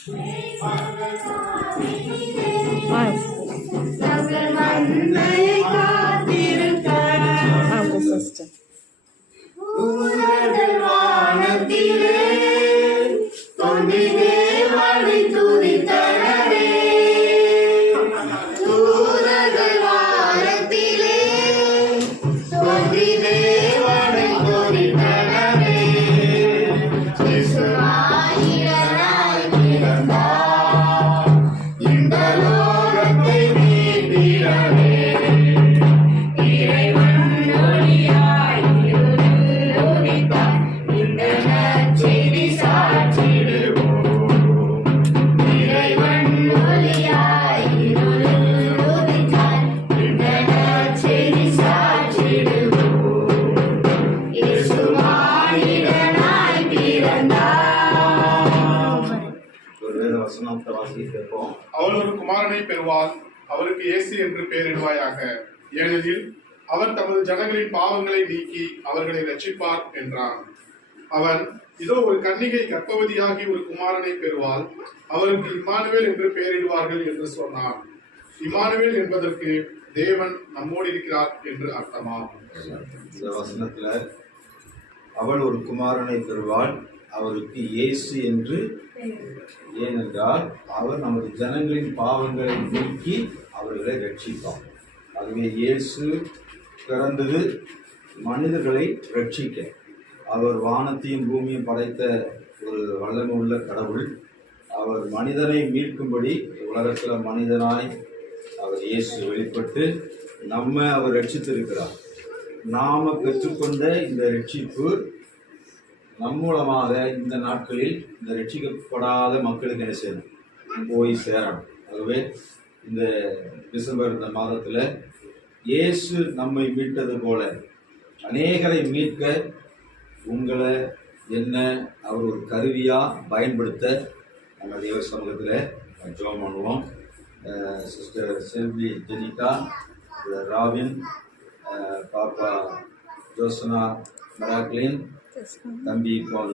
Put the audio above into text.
தூதர்கள் வானத்திலே தொந்தி தேவனை துதித்தனரே. தூதர்கள் வானத்திலே தொந்தி தேவனை துதித்தனரே. இயேசுவாயிரனாய் பிறந்தார் இந்த லோகத்தை மீட்டிடவே. இறைவன் ஒளியாய் இருளில் உதித்தார் இந்த நற்செய்தி சாற்றிடுவோம். இறைவன் ஒளியாய் இருளில் உதித்தார் இந்த நற்செய்தி சாற்றிடுவோம். இயேசு மானிடனாய் பிறந்தார். ஒரு வேத வசனத்தை வாசிப்போம். அவள் ஒரு குமாரனை பெறுவாள், அவருக்கு இயேசு என்று பெயரிடுவாயாக. ஏனெனில் அவர் தமது ஜனங்களின் பாவங்களை நீக்கி அவர்களை ரட்சிப்பார் என்றான். அவன், இதோ ஒரு கன்னிகை கர்ப்பவதியாகி ஒரு குமாரனை பெறுவாள், அவருக்கு இம்மானுவேல் என்று பெயரிடுவார்கள் என்று சொன்னான். இம்மானுவேல் என்பதற்கு தேவன் நம்மோடு இருக்கிறார் என்று அர்த்தமாகும். இந்த வசனத்துல அவள் ஒரு குமாரனை பெறுவாள், அவருக்கு இயேசு என்று, ஏனென்றால் அவர் நமது ஜனங்களின் பாவங்களை நீக்கி அவர்களை ரட்சிப்பார். ஆகவே இயேசு பிறந்தது மனிதர்களை ரட்சிக்க. அவர் வானத்தையும் பூமியும் படைத்த ஒரு வல்லமை உள்ள கடவுள். அவர் மனிதனை மீட்கும்படி உலகத்தில் மனிதனாய் அவர் இயேசு வெளிப்பட்டு அவர் ரட்சித்திருக்கிறார். நாம பெற்றுக்கொண்ட இந்த ரட்சிப்பு நம் மூலமாக இந்த நாட்களில் இந்த ரட்சிக்கப்படாத மக்களுக்கு என்ன செய்யணும், போய் சேரணும். ஆகவே இந்த டிசம்பர் இந்த மாதத்தில் இயேசு நம்மை மீட்டது போல அநேகரை மீட்க உங்களை என்ன அவர் ஒரு கருவியாக பயன்படுத்த நம்ம தேவ சமூகத்தில் ஜெபம் பண்ணுவோம். சிஸ்டர் செல்வி ஜெனிகா, ராவின், பாப்பா ஜோசனா மெராக்லின், தம்பி பால்